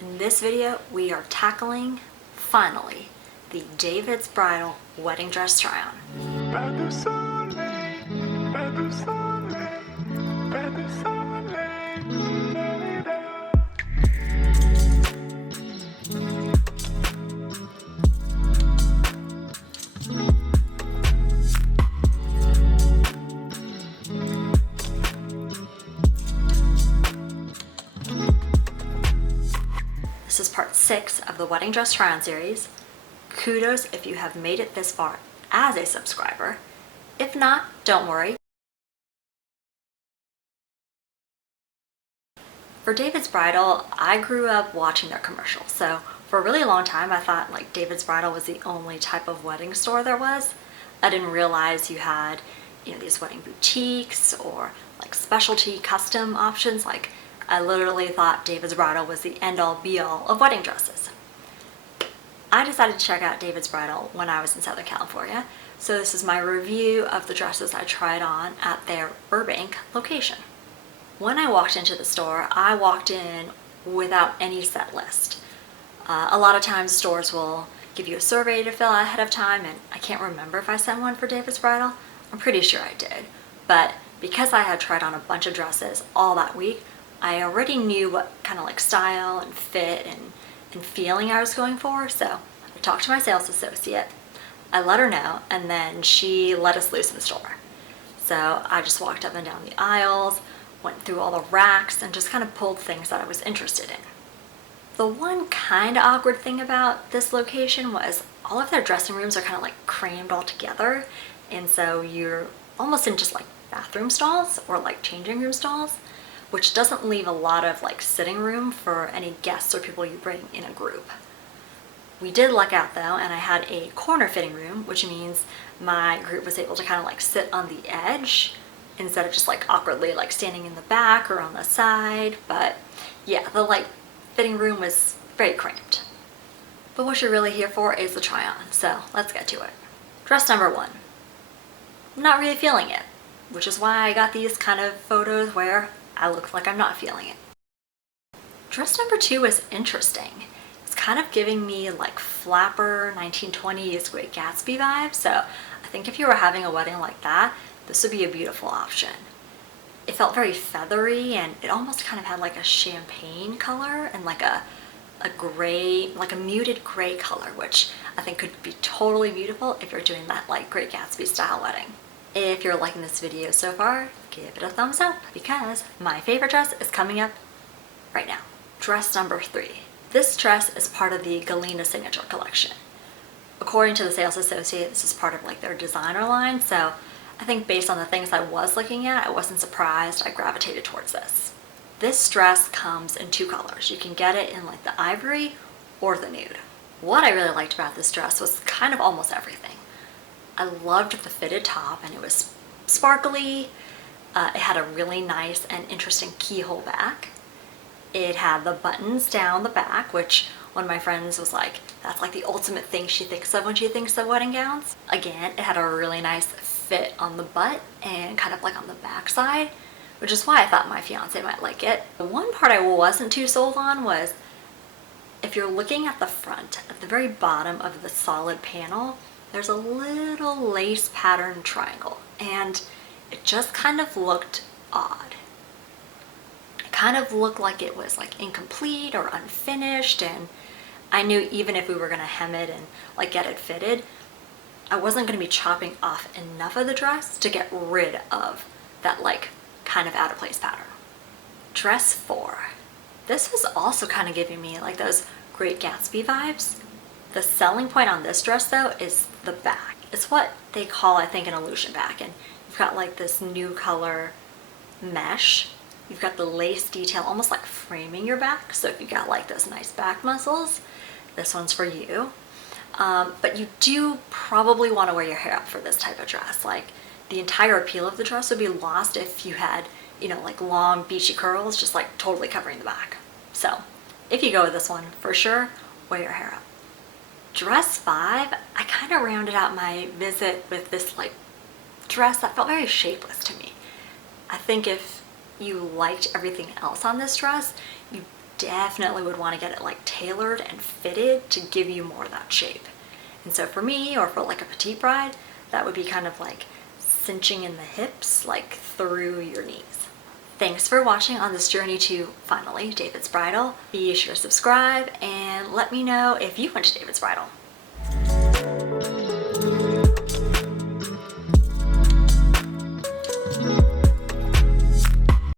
In this video, we are tackling, finally, the David's Bridal wedding dress try-on. This is part 6 of the wedding dress try-on series. Kudos if you have made it this far as a subscriber. If not, don't worry. For David's Bridal, I grew up watching their commercials, so for a really long time I thought like David's Bridal was the only type of wedding store there was. I didn't realize you had, these wedding boutiques or like specialty custom options. Like, I literally thought David's Bridal was the end-all be-all of wedding dresses. I decided to check out David's Bridal when I was in Southern California, so this is my review of the dresses I tried on at their Burbank location. When I walked into the store, I walked in without any set list. A lot of times stores will give you a survey to fill out ahead of time, and I can't remember if I sent one for David's Bridal. I'm pretty sure I did, but because I had tried on a bunch of dresses all that week, I already knew what kind of like style and fit and feeling I was going for, so I talked to my sales associate, I let her know, and then she let us loose in the store. So I just walked up and down the aisles, went through all the racks, and just kind of pulled things that I was interested in. The one kind of awkward thing about this location was all of their dressing rooms are kind of like crammed all together, and so you're almost in just like bathroom stalls or like changing room stalls, which doesn't leave a lot of like sitting room for any guests or people you bring in a group. We did luck out though, and I had a corner fitting room, which means my group was able to kind of like sit on the edge instead of just like awkwardly like standing in the back or on the side. But yeah, the like fitting room was very cramped. But what you're really here for is the try on, so let's get to it. Dress number 1. Not really feeling it, which is why I got these kind of photos where I look like I'm not feeling it. Dress number 2 is interesting. It's kind of giving me like flapper 1920s Great Gatsby vibes, so I think if you were having a wedding like that, this would be a beautiful option. It felt very feathery, and it almost kind of had like a champagne color and like a gray, like a muted gray color, which I think could be totally beautiful if you're doing that like Great Gatsby style wedding. If you're liking this video so far, give it a thumbs up because my favorite dress is coming up right now. Dress number 3. This dress is part of the Galena Signature collection. According to the sales associate, this is part of like their designer line, so I think based on the things I was looking at, I wasn't surprised I gravitated towards this. This dress comes in 2 colors. You can get it in like the ivory or the nude. What I really liked about this dress was kind of almost everything. I loved the fitted top, and it was sparkly. It had a really nice and interesting keyhole back. It had the buttons down the back, which one of my friends was like, that's like the ultimate thing she thinks of when she thinks of wedding gowns. Again, it had a really nice fit on the butt and kind of like on the back side, which is why I thought my fiance might like it. The one part I wasn't too sold on was if you're looking at the front, at the very bottom of the solid panel, there's a little lace pattern triangle, and it just kind of looked odd. It kind of looked like it was like incomplete or unfinished, and I knew even if we were gonna hem it and like get it fitted, I wasn't gonna be chopping off enough of the dress to get rid of that like kind of out of place pattern. Dress 4. This was also kind of giving me like those Great Gatsby vibes. The selling point on this dress though is the back. It's what they call, I think, an illusion back, and you've got like this new color mesh. You've got the lace detail almost like framing your back, so if you got like those nice back muscles, this one's for you. But you do probably want to wear your hair up for this type of dress. Like, the entire appeal of the dress would be lost if you had, like long beachy curls just like totally covering the back. So if you go with this one, for sure, wear your hair up. Dress 5, I kind of rounded out my visit with this like dress that felt very shapeless to me. I think if you liked everything else on this dress, you definitely would want to get it like tailored and fitted to give you more of that shape. And so for me, or for like a petite bride, that would be kind of like cinching in the hips, like through your knees. Thanks for watching on this journey to, finally, David's Bridal. Be sure to subscribe and let me know if you went to David's Bridal.